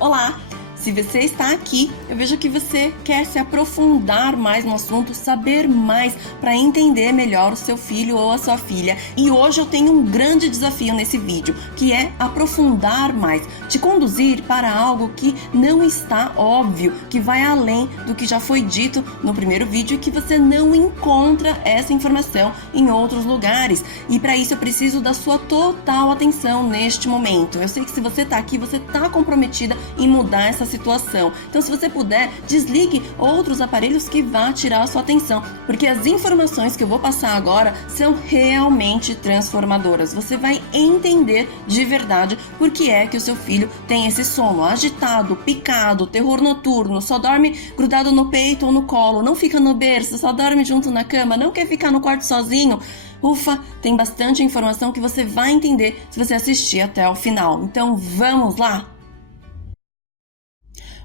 Olá! Se você está aqui, eu vejo que você quer se aprofundar mais no assunto, saber mais para entender melhor o seu filho ou a sua filha. E hoje eu tenho um grande desafio nesse vídeo, que é aprofundar mais, te conduzir para algo que não está óbvio, que vai além do que já foi dito no primeiro vídeo e que você não encontra essa informação em outros lugares. E para isso eu preciso da sua total atenção neste momento. Eu sei que se você está aqui, você está comprometida em mudar essa situação. Então, se você puder, desligue outros aparelhos que vá tirar a sua atenção, porque as informações que eu vou passar agora são realmente transformadoras. Você vai entender de verdade por que é que o seu filho tem esse sono agitado, picado, terror noturno, só dorme grudado no peito ou no colo, não fica no berço, só dorme junto na cama, não quer ficar no quarto sozinho. Ufa, tem bastante informação que você vai entender se você assistir até o final. Então, vamos lá!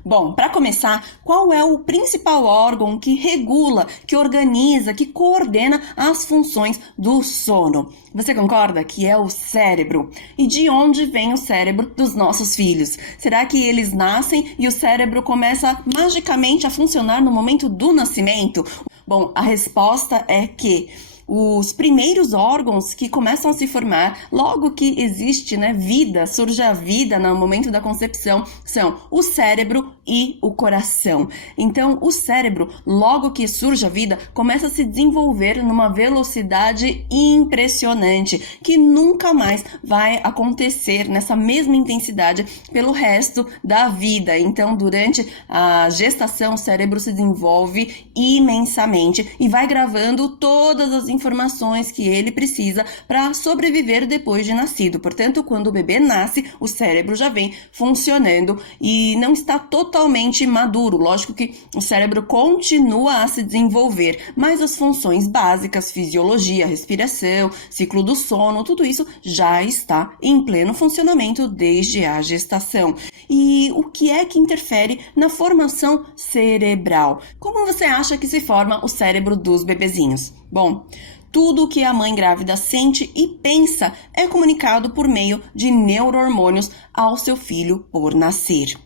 Bom, para começar, qual é o principal órgão que regula, que organiza, que coordena as funções do sono? Você concorda que é o cérebro? E de onde vem o cérebro dos nossos filhos? Será que eles nascem e o cérebro começa magicamente a funcionar no momento do nascimento? Bom, a resposta é que os primeiros órgãos que começam a se formar logo que existe, vida, surge a vida no momento da concepção, são o cérebro e o coração. Então, o cérebro, logo que surge a vida, começa a se desenvolver numa velocidade impressionante, que nunca mais vai acontecer nessa mesma intensidade pelo resto da vida. Então, durante a gestação, o cérebro se desenvolve imensamente e vai gravando todas as informações que ele precisa para sobreviver depois de nascido. Portanto, quando o bebê nasce, o cérebro já vem funcionando e não está totalmente maduro. Lógico que o cérebro continua a se desenvolver, mas as funções básicas, fisiologia, respiração, ciclo do sono, tudo isso já está em pleno funcionamento desde a gestação. E o que é que interfere na formação cerebral? Como você acha que se forma o cérebro dos bebezinhos? Bom, tudo o que a mãe grávida sente e pensa é comunicado por meio de neurohormônios ao seu filho por nascer.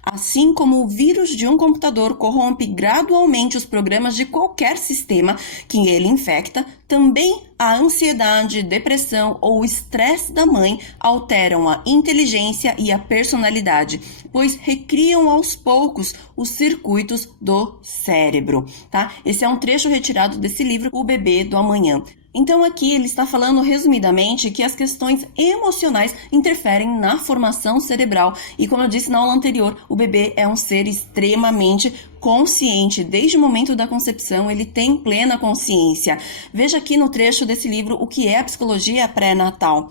Assim como o vírus de um computador corrompe gradualmente os programas de qualquer sistema que ele infecta, também a ansiedade, depressão ou o estresse da mãe alteram a inteligência e a personalidade, pois recriam aos poucos os circuitos do cérebro, tá? Esse é um trecho retirado desse livro, O Bebê do Amanhã. Então aqui ele está falando resumidamente que as questões emocionais interferem na formação cerebral e, como eu disse na aula anterior, o bebê é um ser extremamente consciente. Desde o momento da concepção, ele tem plena consciência. Veja aqui no trecho desse livro o que é a psicologia pré-natal.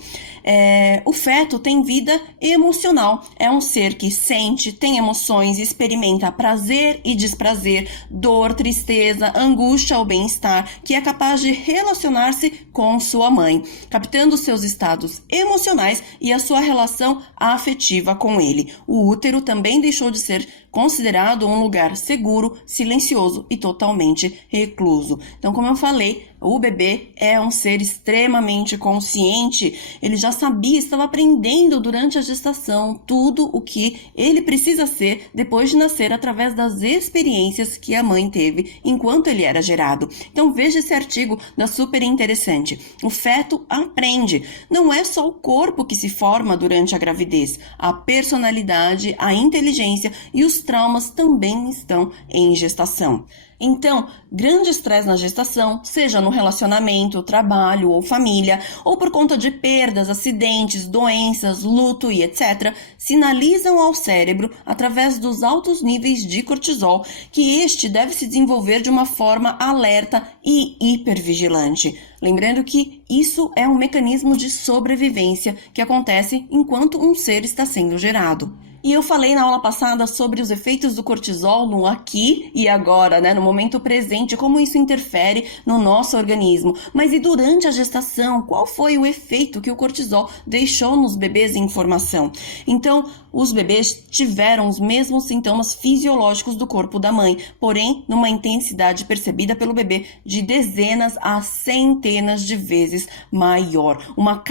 O feto tem vida emocional. É um ser que sente, tem emoções, experimenta prazer e desprazer, dor, tristeza, angústia ou bem-estar, que é capaz de relacionar-se com sua mãe, captando seus estados emocionais e a sua relação afetiva com ele. O útero também deixou de ser considerado um lugar seguro, silencioso e totalmente recluso. Então, como eu falei, o bebê é um ser extremamente consciente. Ele já sabia, estava aprendendo durante a gestação tudo o que ele precisa ser depois de nascer através das experiências que a mãe teve enquanto ele era gerado. Então, veja esse artigo da super interessante. O feto aprende. Não é só o corpo que se forma durante a gravidez. A personalidade, a inteligência e os traumas também estão em gestação. Então, grande estresse na gestação, seja no relacionamento, trabalho ou família, ou por conta de perdas, acidentes, doenças, luto e etc., sinalizam ao cérebro, através dos altos níveis de cortisol, que este deve se desenvolver de uma forma alerta e hipervigilante. Lembrando que isso é um mecanismo de sobrevivência que acontece enquanto um ser está sendo gerado. E eu falei na aula passada sobre os efeitos do cortisol no aqui e agora, no momento presente, como isso interfere no nosso organismo. Mas e durante a gestação, qual foi o efeito que o cortisol deixou nos bebês em formação? Então, os bebês tiveram os mesmos sintomas fisiológicos do corpo da mãe, porém numa intensidade percebida pelo bebê de dezenas a centenas de vezes maior. Uma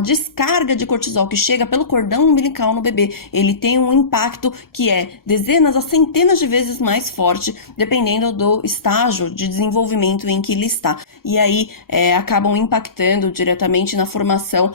descarga de cortisol que chega pelo cordão umbilical no bebê, ele tem um impacto que é dezenas a centenas de vezes mais forte, dependendo do estágio de desenvolvimento em que ele está. E aí acabam impactando diretamente na formação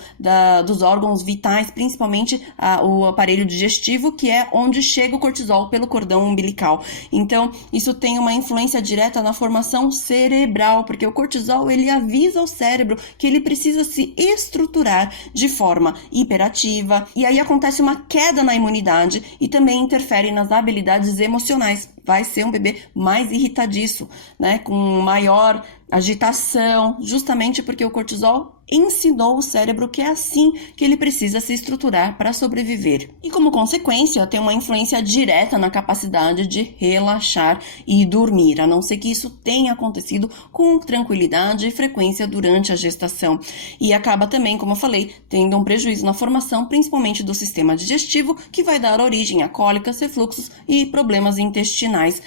dos órgãos vitais, principalmente o aparelho digestivo, que é onde chega o cortisol pelo cordão umbilical. Então, isso tem uma influência direta na formação cerebral, porque o cortisol, ele avisa ao cérebro que ele precisa se estruturar de forma hiperativa, e aí acontece uma queda na imunidade e também interfere nas habilidades emocionais. Vai ser um bebê mais irritadiço, né, com maior agitação, justamente porque o cortisol ensinou o cérebro que é assim que ele precisa se estruturar para sobreviver. E como consequência, tem uma influência direta na capacidade de relaxar e dormir, a não ser que isso tenha acontecido com tranquilidade e frequência durante a gestação. E acaba também, como eu falei, tendo um prejuízo na formação, principalmente do sistema digestivo, que vai dar origem a cólicas, refluxos e problemas intestinais.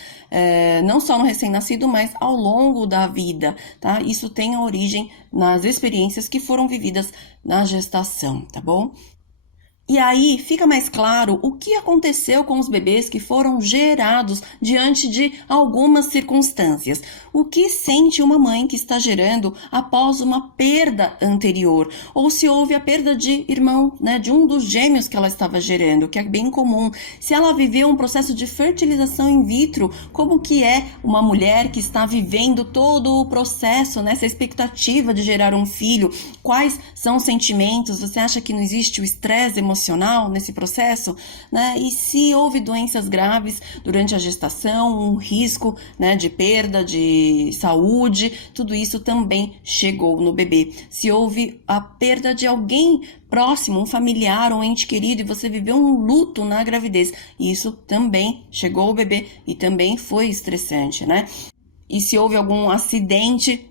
Não só no recém-nascido, mas ao longo da vida, tá? Isso tem a origem nas experiências que foram vividas na gestação, tá bom? E aí fica mais claro o que aconteceu com os bebês que foram gerados diante de algumas circunstâncias. O que sente uma mãe que está gerando após uma perda anterior? Ou se houve a perda de irmão, né, de um dos gêmeos que ela estava gerando, que é bem comum. Se ela viveu um processo de fertilização in vitro, como que é uma mulher que está vivendo todo o processo, né, essa expectativa de gerar um filho? Quais são os sentimentos? Você acha que não existe o estresse emocional nesse processo, né? E se houve doenças graves durante a gestação, um risco, né, de perda de saúde, tudo isso também chegou no bebê. Se houve a perda de alguém próximo, um familiar, um ente querido, e você viveu um luto na gravidez, isso também chegou ao bebê e também foi estressante, né? E se houve algum acidente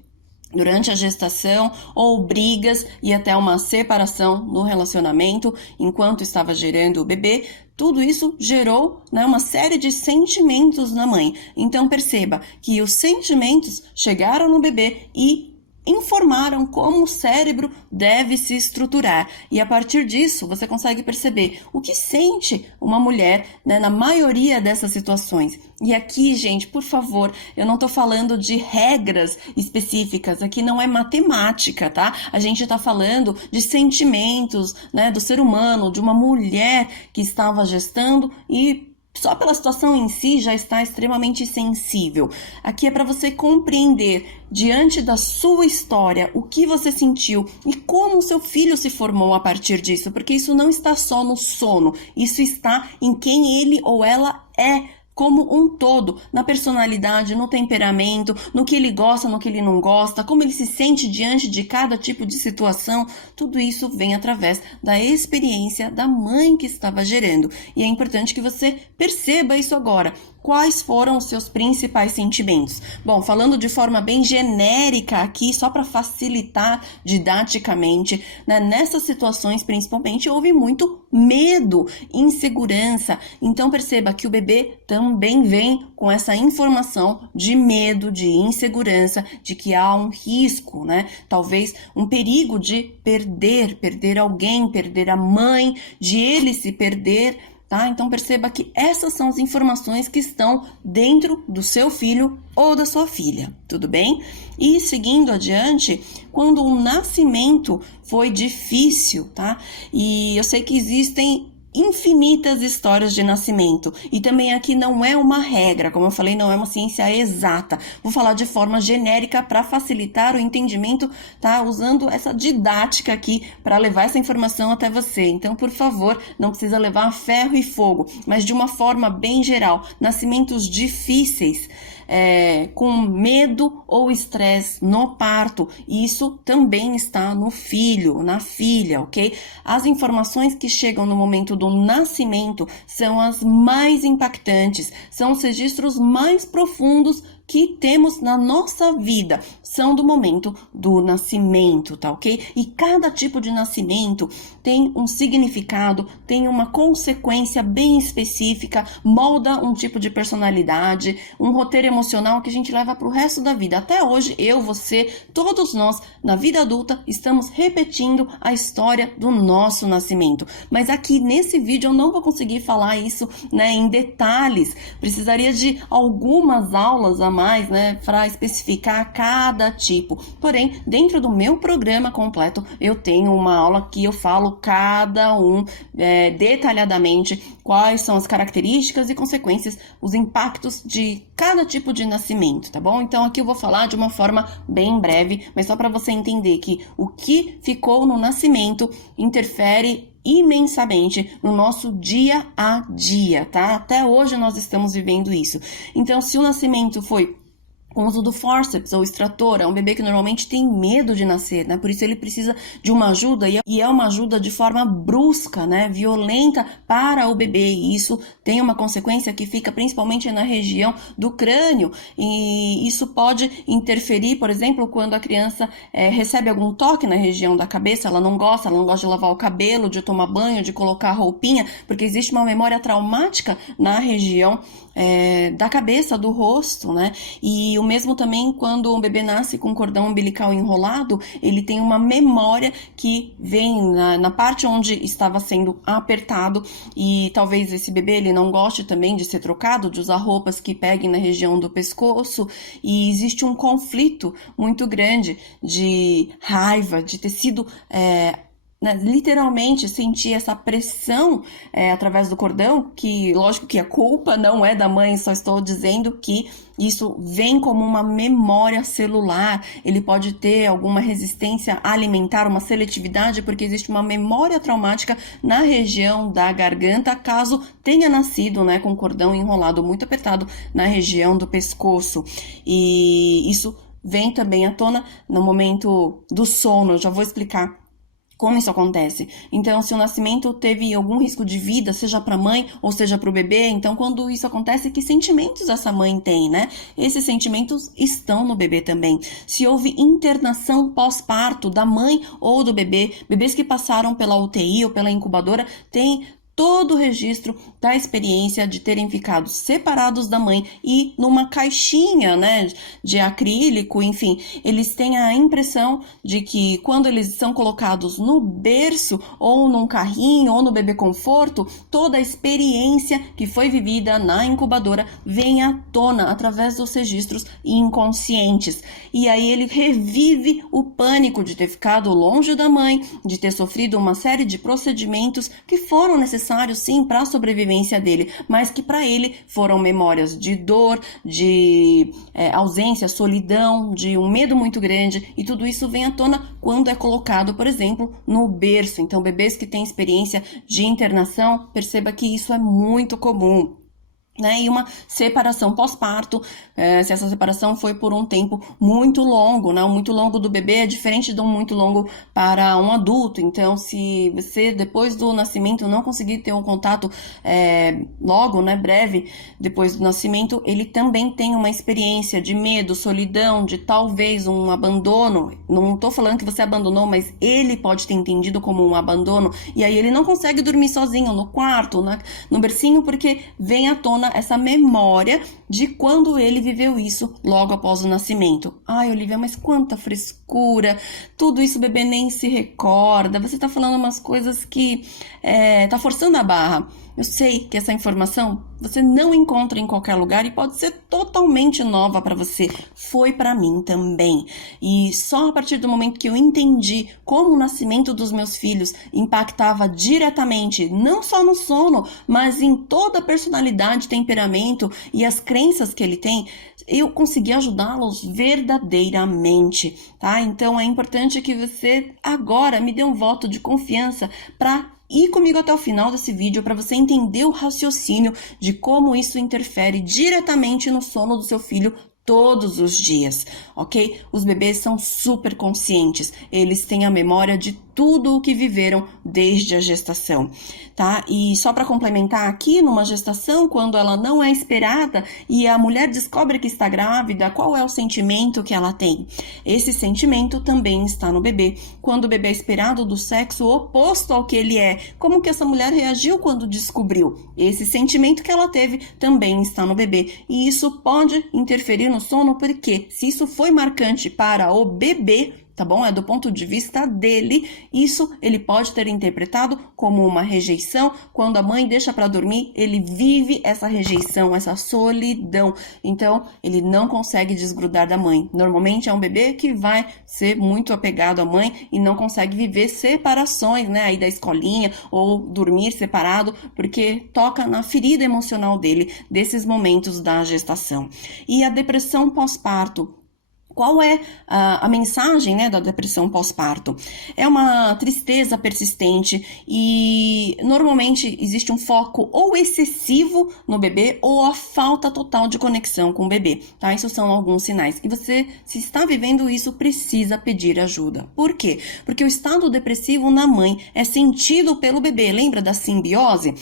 durante a gestação, ou brigas e até uma separação no relacionamento enquanto estava gerando o bebê, tudo isso gerou, né, uma série de sentimentos na mãe. Então perceba que os sentimentos chegaram no bebê e informaram como o cérebro deve se estruturar. E a partir disso, você consegue perceber o que sente uma mulher, né, na maioria dessas situações. E aqui, gente, por favor, eu não tô falando de regras específicas, aqui não é matemática, tá? A gente tá falando de sentimentos, né, do ser humano, de uma mulher que estava gestando e só pela situação em si já está extremamente sensível. Aqui é para você compreender, diante da sua história, o que você sentiu e como o seu filho se formou a partir disso, porque isso não está só no sono, isso está em quem ele ou ela é como um todo, na personalidade, no temperamento, no que ele gosta, no que ele não gosta, como ele se sente diante de cada tipo de situação. Tudo isso vem através da experiência da mãe que estava gerando. E é importante que você perceba isso agora. Quais foram os seus principais sentimentos? Bom, falando de forma bem genérica aqui, só para facilitar didaticamente, né, nessas situações principalmente houve muito medo, insegurança. Então perceba que o bebê também vem com essa informação de medo, de insegurança, de que há um risco, né? Talvez um perigo de perder alguém, perder a mãe, de ele se perder. Tá? Então perceba que essas são as informações que estão dentro do seu filho ou da sua filha, tudo bem? E seguindo adiante, quando o nascimento foi difícil, tá? E eu sei que existem infinitas histórias de nascimento, e também aqui não é uma regra, como eu falei, não é uma ciência exata. Vou falar de forma genérica para facilitar o entendimento, tá? Usando essa didática aqui para levar essa informação até você. Então, por favor, não precisa levar a ferro e fogo, mas de uma forma bem geral. Nascimentos difíceis, com medo ou estresse no parto, isso também está no filho, na filha, ok? As informações que chegam no momento do nascimento são as mais impactantes, são os registros mais profundos que temos na nossa vida são do momento do nascimento, tá ok? E cada tipo de nascimento tem um significado, tem uma consequência bem específica, molda um tipo de personalidade, um roteiro emocional que a gente leva para o resto da vida. Até hoje, eu, você, todos nós, na vida adulta, estamos repetindo a história do nosso nascimento. Mas aqui nesse vídeo eu não vou conseguir falar isso, né, em detalhes. Precisaria de algumas aulas a mais, né, para especificar cada tipo. Porém, dentro do meu programa completo, eu tenho uma aula que eu falo cada um detalhadamente quais são as características e consequências, os impactos de cada tipo de nascimento, tá bom? Então aqui eu vou falar de uma forma bem breve, mas só para você entender que o que ficou no nascimento interfere imensamente no nosso dia a dia, tá? Até hoje nós estamos vivendo isso. Então, se o nascimento foi com o uso do forceps ou extrator, é um bebê que normalmente tem medo de nascer, né? Por isso ele precisa de uma ajuda e é uma ajuda de forma brusca, né? Violenta para o bebê. E isso tem uma consequência que fica principalmente na região do crânio. E isso pode interferir, por exemplo, quando a criança recebe algum toque na região da cabeça, ela não gosta de lavar o cabelo, de tomar banho, de colocar roupinha, porque existe uma memória traumática na região da cabeça, do rosto, né? E o mesmo também quando o bebê nasce com cordão umbilical enrolado, ele tem uma memória que vem na parte onde estava sendo apertado, e talvez esse bebê ele não goste também de ser trocado, de usar roupas que peguem na região do pescoço, e existe um conflito muito grande de raiva, de ter sido literalmente sentir essa pressão através do cordão, que lógico que a culpa não é da mãe, só estou dizendo que isso vem como uma memória celular. Ele pode ter alguma resistência alimentar, uma seletividade, porque existe uma memória traumática na região da garganta, caso tenha nascido, né, com cordão enrolado muito apertado na região do pescoço. E isso vem também à tona no momento do sono. Eu já vou explicar como isso acontece. Então, se o nascimento teve algum risco de vida, seja para a mãe ou seja para o bebê, então quando isso acontece, que sentimentos essa mãe tem, né? Esses sentimentos estão no bebê também. Se houve internação pós-parto da mãe ou do bebê, bebês que passaram pela UTI ou pela incubadora têm todo o registro da experiência de terem ficado separados da mãe e numa caixinha, né, de acrílico, enfim, eles têm a impressão de que quando eles são colocados no berço ou num carrinho ou no bebê conforto, toda a experiência que foi vivida na incubadora vem à tona através dos registros inconscientes. E aí ele revive o pânico de ter ficado longe da mãe, de ter sofrido uma série de procedimentos que foram necessários sim para a sobrevivência dele, mas que para ele foram memórias de dor, de ausência, solidão, de um medo muito grande, e tudo isso vem à tona quando é colocado, por exemplo, no berço. Então, bebês que têm experiência de internação, perceba que isso é muito comum. Né? E uma separação pós-parto, se essa separação foi por um tempo muito longo, né? O muito longo do bebê é diferente de um muito longo para um adulto. Então, se você depois do nascimento não conseguir ter um contato logo, né, breve depois do nascimento, ele também tem uma experiência de medo, solidão, de talvez um abandono. Não estou falando que você abandonou, mas ele pode ter entendido como um abandono, e aí ele não consegue dormir sozinho no quarto, no bercinho, porque vem à tona essa memória de quando ele viveu isso logo após o nascimento. Ai, Olivia, mas quanta frescura, tudo isso o bebê nem se recorda, você tá falando umas coisas que tá forçando a barra. Eu sei que essa informação você não encontra em qualquer lugar e pode ser totalmente nova para você. Foi para mim também. E só a partir do momento que eu entendi como o nascimento dos meus filhos impactava diretamente, não só no sono, mas em toda a personalidade, temperamento e as crenças que ele tem, eu consegui ajudá-los verdadeiramente, tá? Então é importante que você agora me dê um voto de confiança para ir comigo até o final desse vídeo para você entender o raciocínio de como isso interfere diretamente no sono do seu filho todos os dias, ok? Os bebês são super conscientes, eles têm a memória de tudo o que viveram desde a gestação, tá? E só para complementar aqui, numa gestação, quando ela não é esperada e a mulher descobre que está grávida, qual é o sentimento que ela tem? Esse sentimento também está no bebê. Quando o bebê é esperado do sexo oposto ao que ele é, como que essa mulher reagiu quando descobriu? Esse sentimento que ela teve também está no bebê. E isso pode interferir no sono, porque se isso foi marcante para o bebê, tá bom? É do ponto de vista dele, isso ele pode ter interpretado como uma rejeição. Quando a mãe deixa para dormir, ele vive essa rejeição, essa solidão. Então, ele não consegue desgrudar da mãe. Normalmente é um bebê que vai ser muito apegado à mãe e não consegue viver separações, né? Aí da escolinha ou dormir separado, porque toca na ferida emocional dele, desses momentos da gestação. E a depressão pós-parto. Qual é a mensagem, né, da depressão pós-parto? É uma tristeza persistente e normalmente existe um foco ou excessivo no bebê ou a falta total de conexão com o bebê, tá? Isso são alguns sinais. E você, se está vivendo isso, precisa pedir ajuda. Por quê? Porque o estado depressivo na mãe é sentido pelo bebê. Lembra da simbiose?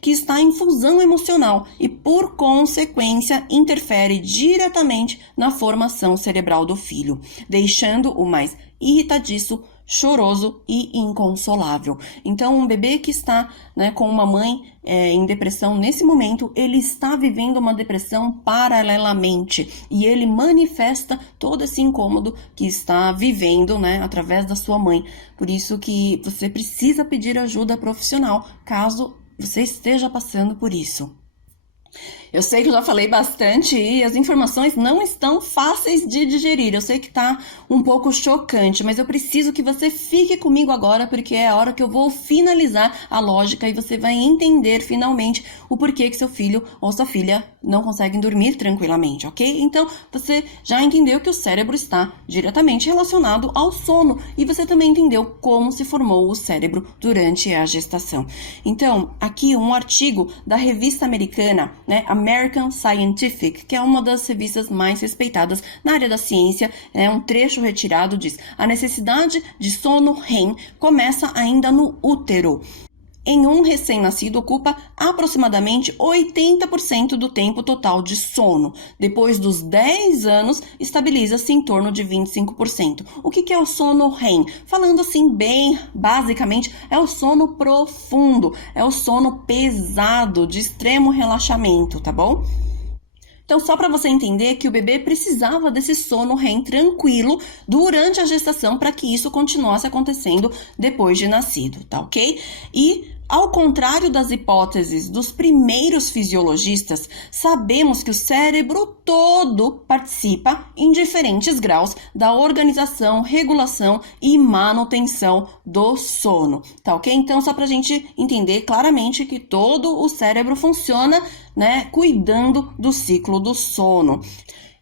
Que está em fusão emocional e, por consequência, interfere diretamente na formação cerebral do filho, deixando-o mais irritadiço, choroso e inconsolável. Então, um bebê que está, né, com uma mãe em depressão nesse momento, ele está vivendo uma depressão paralelamente e ele manifesta todo esse incômodo que está vivendo, né, através da sua mãe. Por isso que você precisa pedir ajuda profissional, caso você esteja passando por isso. Eu sei que eu já falei bastante e as informações não estão fáceis de digerir. Eu sei que tá um pouco chocante, mas eu preciso que você fique comigo agora, porque é a hora que eu vou finalizar a lógica e você vai entender finalmente o porquê que seu filho ou sua filha não conseguem dormir tranquilamente, ok? Então, você já entendeu que o cérebro está diretamente relacionado ao sono e você também entendeu como se formou o cérebro durante a gestação. Então, aqui um artigo da revista americana, né, American Scientific, que é uma das revistas mais respeitadas na área da ciência, um trecho retirado diz: a necessidade de sono REM começa ainda no útero. Em um recém-nascido, ocupa aproximadamente 80% do tempo total de sono. Depois dos 10 anos, estabiliza-se em torno de 25%. O que é o sono REM? Falando assim bem basicamente, é o sono profundo, é o sono pesado, de extremo relaxamento, tá bom? Então, só para você entender que o bebê precisava desse sono REM tranquilo durante a gestação para que isso continuasse acontecendo depois de nascido, tá ok? E, ao contrário das hipóteses dos primeiros fisiologistas, sabemos que o cérebro todo participa em diferentes graus da organização, regulação e manutenção do sono, tá ok? Então, só para a gente entender claramente que todo o cérebro funciona, né, cuidando do ciclo do sono.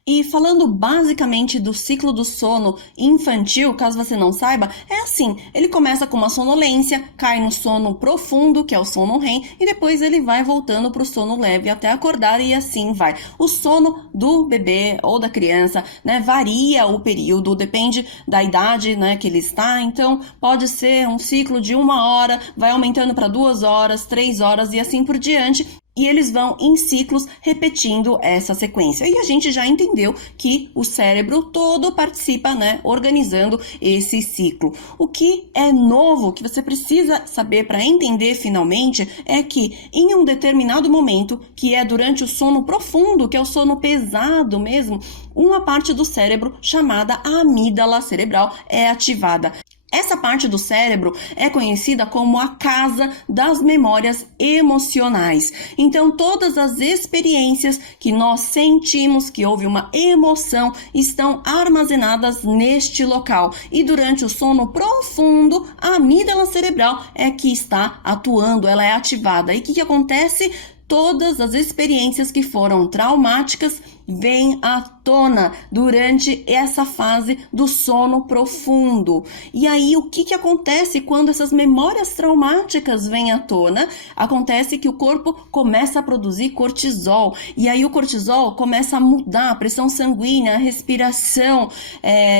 E falando basicamente do ciclo do sono infantil, caso você não saiba, é assim, ele começa com uma sonolência, cai no sono profundo, que é o sono REM, e depois ele vai voltando para o sono leve até acordar e assim vai. O sono do bebê ou da criança, né, varia o período, depende da idade, né, que ele está, então pode ser um ciclo de 1 hora, vai aumentando para 2 horas, 3 horas e assim por diante. E eles vão em ciclos repetindo essa sequência. E a gente já entendeu que o cérebro todo participa, né, organizando esse ciclo. O que é novo, que você precisa saber para entender finalmente, é que em um determinado momento, que é durante o sono profundo, que é o sono pesado mesmo, uma parte do cérebro chamada amígdala cerebral é ativada. Essa parte do cérebro é conhecida como a casa das memórias emocionais. Então, todas as experiências que nós sentimos, que houve uma emoção, estão armazenadas neste local. E durante o sono profundo, a amígdala cerebral é que está atuando, ela é ativada. E o que acontece? todas as experiências que foram traumáticas vêm à tona durante essa fase do sono profundo. E aí, o que acontece quando essas memórias traumáticas vêm à tona? Acontece que o corpo começa a produzir cortisol. E aí, o cortisol começa a mudar a pressão sanguínea, a respiração,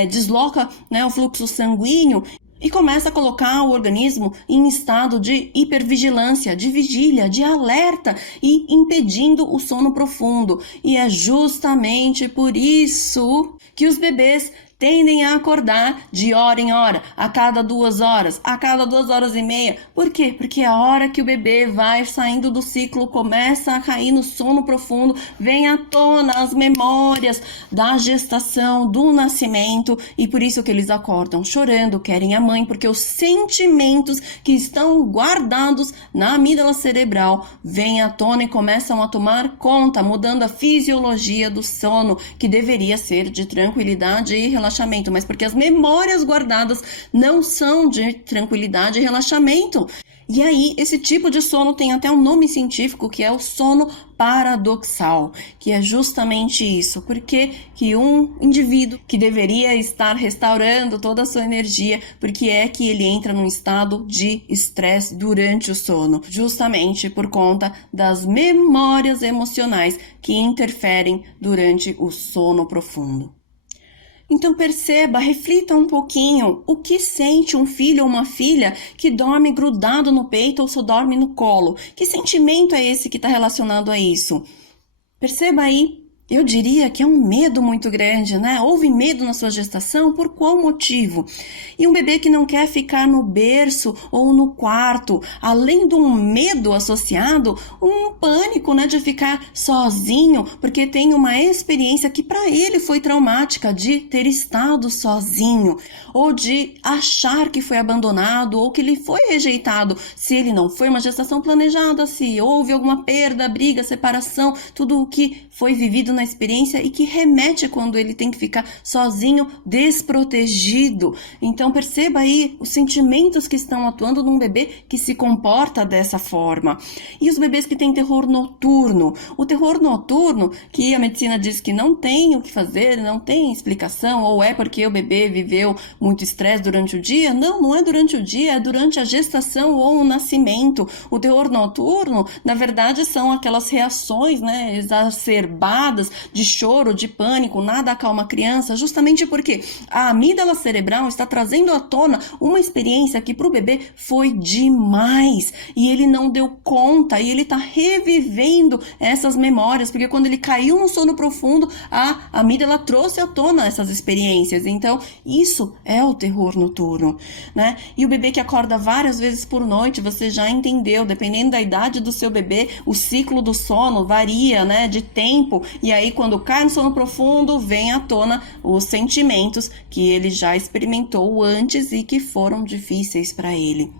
desloca, né, o fluxo sanguíneo. E começa a colocar o organismo em estado de hipervigilância, de vigília, de alerta e impedindo o sono profundo. E é justamente por isso que os bebês tendem a acordar de hora em hora, a cada 2 horas, a cada 2 horas e meia. Por quê? Porque a hora que o bebê vai saindo do ciclo, começa a cair no sono profundo, vem à tona as memórias da gestação, do nascimento, e por isso que eles acordam chorando, querem a mãe, porque os sentimentos que estão guardados na amígdala cerebral vêm à tona e começam a tomar conta, mudando a fisiologia do sono, que deveria ser de tranquilidade e relaxamento, mas porque as memórias guardadas não são de tranquilidade e relaxamento. E aí, esse tipo de sono tem até um nome científico, que é o sono paradoxal, que é justamente isso, porque que um indivíduo que deveria estar restaurando toda a sua energia, porque é que ele entra num estado de estresse durante o sono, justamente por conta das memórias emocionais que interferem durante o sono profundo. Então perceba, reflita um pouquinho o que sente um filho ou uma filha que dorme grudado no peito ou só dorme no colo. Que sentimento é esse que está relacionado a isso? Perceba aí. Eu diria que é um medo muito grande, né? Houve medo na sua gestação, por qual motivo? E um bebê que não quer ficar no berço ou no quarto, além de um medo associado, um pânico, né, de ficar sozinho, porque tem uma experiência que para ele foi traumática, de ter estado sozinho, ou de achar que foi abandonado, ou que ele foi rejeitado, se ele não foi uma gestação planejada, se houve alguma perda, briga, separação, tudo o que foi vivido na experiência e que remete quando ele tem que ficar sozinho, desprotegido. Então perceba aí os sentimentos que estão atuando num bebê que se comporta dessa forma. E os bebês que têm terror noturno. O terror noturno, que a medicina diz que não tem o que fazer, não tem explicação, ou é porque o bebê viveu muito estresse durante o dia. Não, não é durante o dia, é durante a gestação ou o nascimento. O terror noturno, na verdade, são aquelas reações, né, exacerbadas de choro, de pânico, nada acalma a criança, justamente porque a amígdala cerebral está trazendo à tona uma experiência que para o bebê foi demais e ele não deu conta e ele está revivendo essas memórias, porque quando ele caiu no sono profundo, a amígdala trouxe à tona essas experiências. Então, isso é o terror noturno, né? E o bebê que acorda várias vezes por noite, você já entendeu, dependendo da idade do seu bebê, o ciclo do sono varia, né, de tempo, e aí quando cai no sono profundo, vem à tona os sentimentos que ele já experimentou antes e que foram difíceis para ele.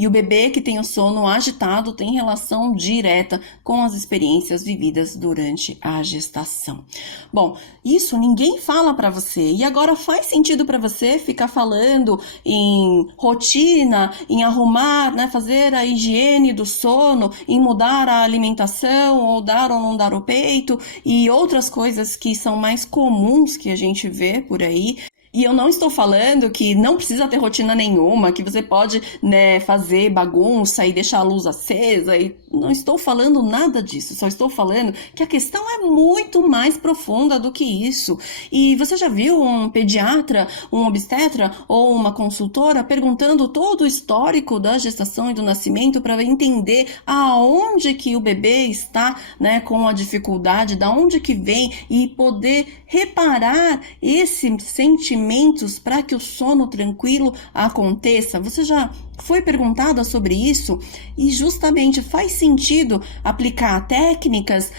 E o bebê que tem o sono agitado tem relação direta com as experiências vividas durante a gestação. Bom, isso ninguém fala para você. E agora faz sentido para você ficar falando em rotina, em arrumar, né, fazer a higiene do sono, em mudar a alimentação, ou dar ou não dar o peito, e outras coisas que são mais comuns que a gente vê por aí. E eu não estou falando que não precisa ter rotina nenhuma, que você pode, né, fazer bagunça e deixar a luz acesa. E não estou falando nada disso, só estou falando que a questão é muito mais profunda do que isso. E você já viu um pediatra, um obstetra ou uma consultora perguntando todo o histórico da gestação e do nascimento para entender aonde que o bebê está, né, com a dificuldade, da onde que vem, e poder reparar esses sentimentos para que o sono tranquilo aconteça? Você já foi perguntada sobre isso? E justamente faz sentido aplicar técnicas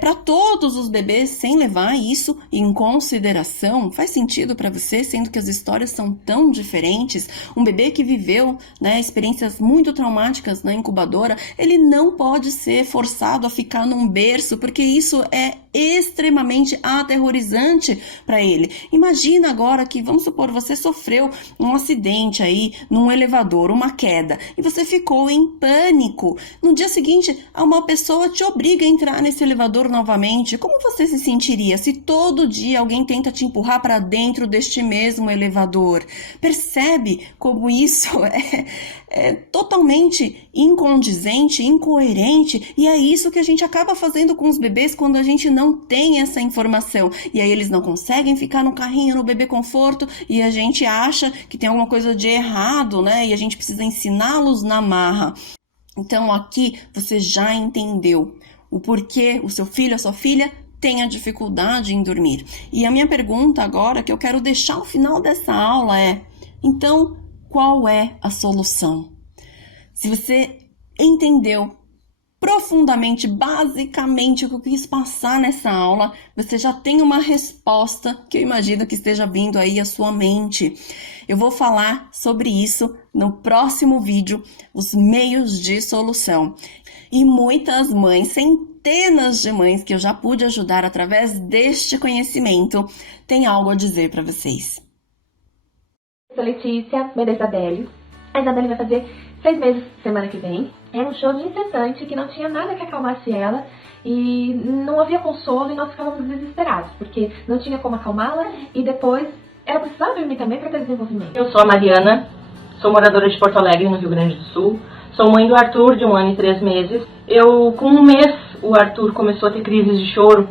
para todos os bebês sem levar isso em consideração? Faz sentido para você, sendo que as histórias são tão diferentes? Um bebê que viveu, né, experiências muito traumáticas na incubadora, ele não pode ser forçado a ficar num berço, porque isso é extremamente aterrorizante para ele. Imagina agora que, vamos supor, você sofreu um acidente aí num elevador, uma uma queda e você ficou em pânico. No dia seguinte, uma pessoa te obriga a entrar nesse elevador novamente. Como você se sentiria se todo dia alguém tenta te empurrar para dentro deste mesmo elevador? Percebe como isso é totalmente incondizente, incoerente, e é isso que a gente acaba fazendo com os bebês quando a gente não tem essa informação. E aí eles não conseguem ficar no carrinho, no bebê conforto, e a gente acha que tem alguma coisa de errado, né? E a gente precisa ensiná-los na marra. Então aqui você já entendeu o porquê o seu filho, a sua filha tenha dificuldade em dormir. E a minha pergunta agora, que eu quero deixar ao final dessa aula é: então, qual é a solução? Se você entendeu profundamente, basicamente, o que eu quis passar nessa aula, você já tem uma resposta que eu imagino que esteja vindo aí à sua mente. Eu vou falar sobre isso no próximo vídeo, os meios de solução. E muitas mães, centenas de mães que eu já pude ajudar através deste conhecimento, têm algo a dizer para vocês. Sou Letícia, mãe da Isabelle. A Isabelle vai fazer 6 meses semana que vem. Era um choro incessante que não tinha nada que acalmasse ela e não havia consolo e nós ficávamos desesperados, porque não tinha como acalmá-la e depois ela precisava dormir também para ter desenvolvimento. Eu sou a Mariana, sou moradora de Porto Alegre, no Rio Grande do Sul. Sou mãe do Arthur, de 1 ano e 3 meses. Com 1 mês, o Arthur começou a ter crises de choro,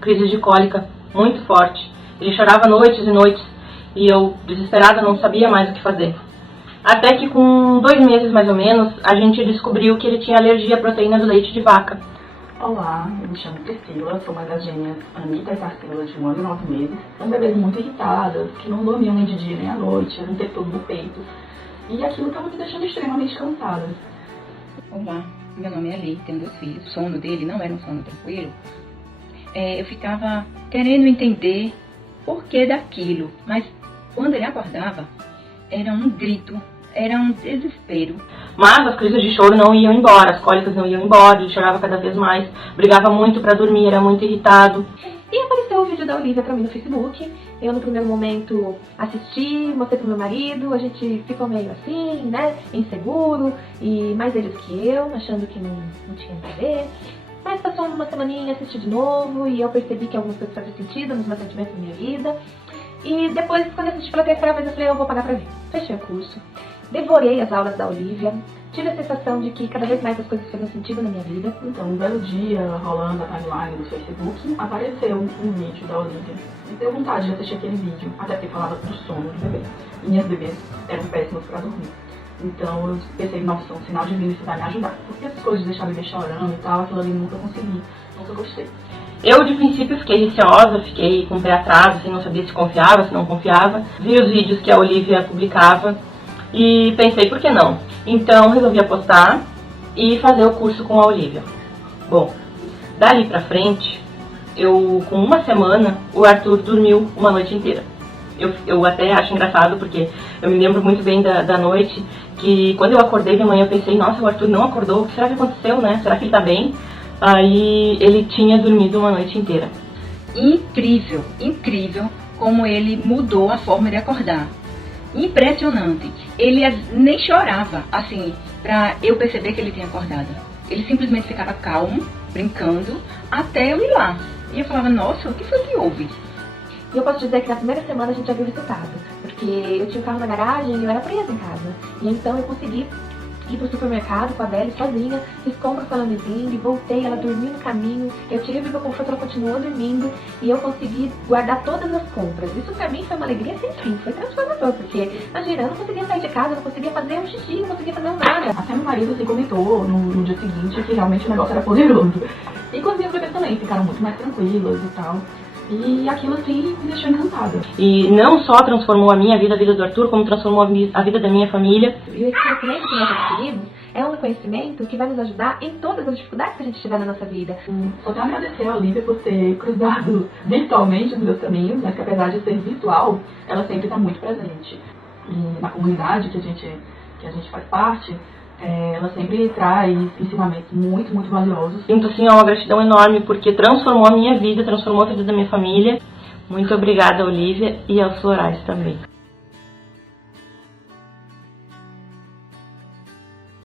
crises de cólica muito forte. Ele chorava noites e noites e eu, desesperada, não sabia mais o que fazer. Até que com 2 meses, mais ou menos, a gente descobriu que ele tinha alergia à proteína do leite de vaca. Olá, eu me chamo Priscila, sou mãe das gêmeas Anitta e Tarsila, de 1 ano e 9 meses. São bebês muito irritadas, que não dormiam nem de dia nem à noite, eram o tempo todo no peito. E aquilo estava me deixando extremamente cansada. Olá, meu nome é Ali, tenho 2 filhos. O sono dele não era um sono tranquilo. Eu ficava querendo entender por que daquilo, mas quando ele acordava, era um grito, era um desespero. Mas as crises de choro não iam embora, as cólicas não iam embora, ele chorava cada vez mais, brigava muito para dormir, era muito irritado. E apareceu o vídeo da Olivia pra mim no Facebook. Eu, no primeiro momento, assisti, mostrei pro meu marido. A gente ficou meio assim, né, inseguro. E mais eles que eu, achando que não tinha nada a ver. Mas passou uma semaninha, assisti de novo. E eu percebi que algumas coisas faziam sentido nos meus sentimentos da minha vida. E depois, quando eu assisti pela terceira vez, eu falei, eu vou pagar pra ver. Fechei o curso. Devorei as aulas da Olivia. Tive a sensação de que cada vez mais as coisas faziam sentido na minha vida. Então, um belo dia, rolando a timeline do Facebook, apareceu um vídeo da Olivia. Me deu vontade de assistir aquele vídeo, até porque falava do sono do bebê. E minhas bebês eram péssimas para dormir. Então eu pensei, nossa, um sinal divino, isso vai me ajudar. Porque essas coisas de deixar o bebê chorando e tal, aquilo ali nunca consegui, nunca gostei. Eu, de princípio, fiquei receosa, fiquei com o pé atrás, assim, não sabia se confiava, se não confiava. Vi os vídeos que a Olivia publicava e pensei, por que não? Então, resolvi apostar e fazer o curso com a Olivia. Bom, dali pra frente, com 1 semana, o Arthur dormiu uma noite inteira. Eu até acho engraçado, porque eu me lembro muito bem da noite, que quando eu acordei de manhã, eu pensei, nossa, o Arthur não acordou, o que será que aconteceu, né? Será que ele tá bem? Aí ele tinha dormido uma noite inteira. Incrível, incrível como ele mudou a forma de acordar. Impressionante. Ele nem chorava, assim, pra eu perceber que ele tinha acordado. Ele simplesmente ficava calmo, brincando, até eu ir lá. E eu falava, nossa, o que foi que houve? E eu posso dizer que na primeira semana a gente já viu o resultado. Porque eu tinha o carro na garagem e eu era presa em casa. E então eu consegui ir pro supermercado com a Belle sozinha, fiz compra com ela no Zing, voltei, ela dormiu no caminho, eu tirei o bebê conforto, ela continuou dormindo e eu consegui guardar todas as compras. Isso pra mim foi uma alegria sem fim, foi transformador, porque imagina, eu não conseguia sair de casa, eu não conseguia fazer um xixi, não conseguia fazer nada. Até meu marido assim comentou no dia seguinte que realmente o negócio era poderoso. E com as minhas bebês também, ficaram muito mais tranquilas e tal. E aquilo assim me deixou encantada. E não só transformou a minha vida, a vida do Arthur, como transformou a vida da minha família. E esse conhecimento que nós adquirimos é um conhecimento que vai nos ajudar em todas as dificuldades que a gente tiver na nossa vida. Só tenho a agradecer a Olivia por ter cruzado virtualmente os meus caminhos, mas que apesar de ser virtual, ela sempre está muito presente. E na comunidade que a gente faz parte, ela sempre traz ensinamentos muito, muito valiosos. Sinto assim uma gratidão enorme porque transformou a minha vida, transformou a vida da minha família. Muito obrigada, Olivia, e aos florais também.